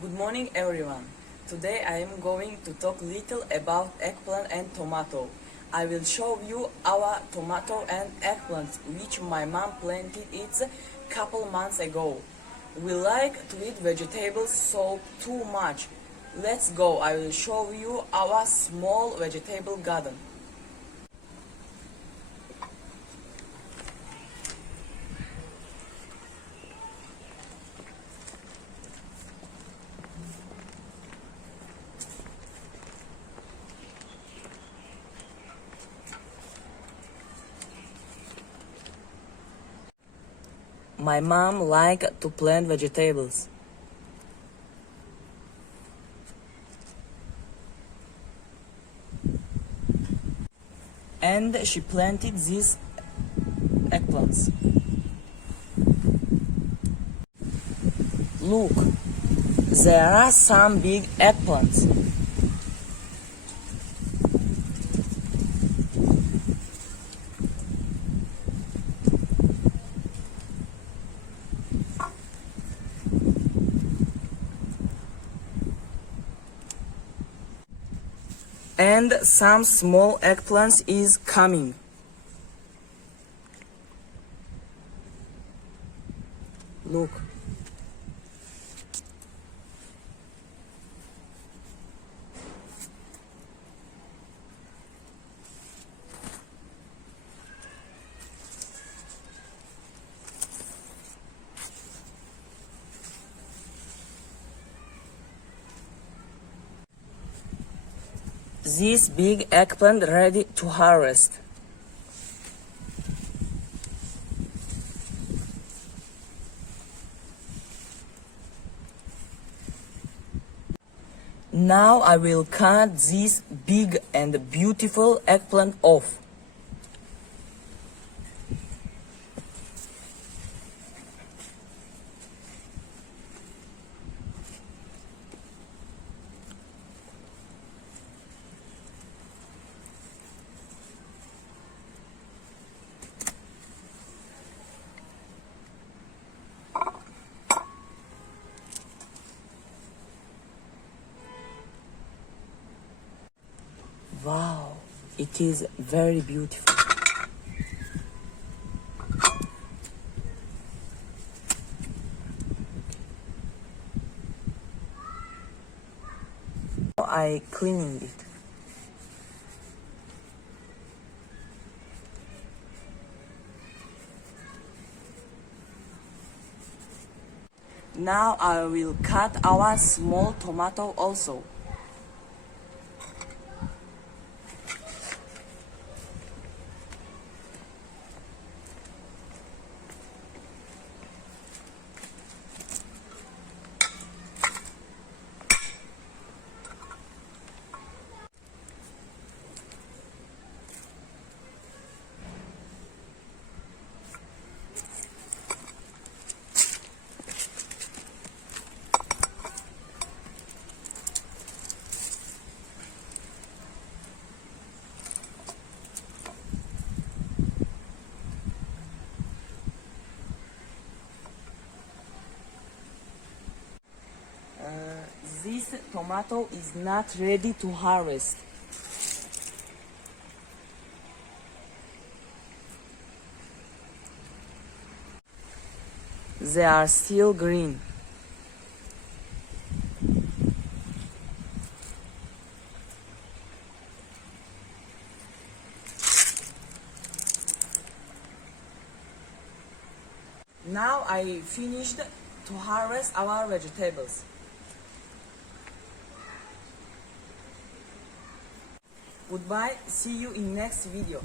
Good morning everyone. Today I am going to talk little about eggplant and tomato. I will show you our tomato and eggplants which my mom planted it couple months ago. We like to eat vegetables so too much. Let's go. I will show you our small vegetable garden. My mom liked to plant vegetables. And she planted these eggplants. Look, there are some big eggplants. And some small eggplants is coming. Look. This big eggplant ready to harvest. Now I will cut this big and beautiful eggplant off. Wow, it is very beautiful. I cleaning it. Now I will cut our small tomato also. This tomato is not ready to harvest. They are still green. Now I finished to harvest our vegetables. Goodbye, see you in next video.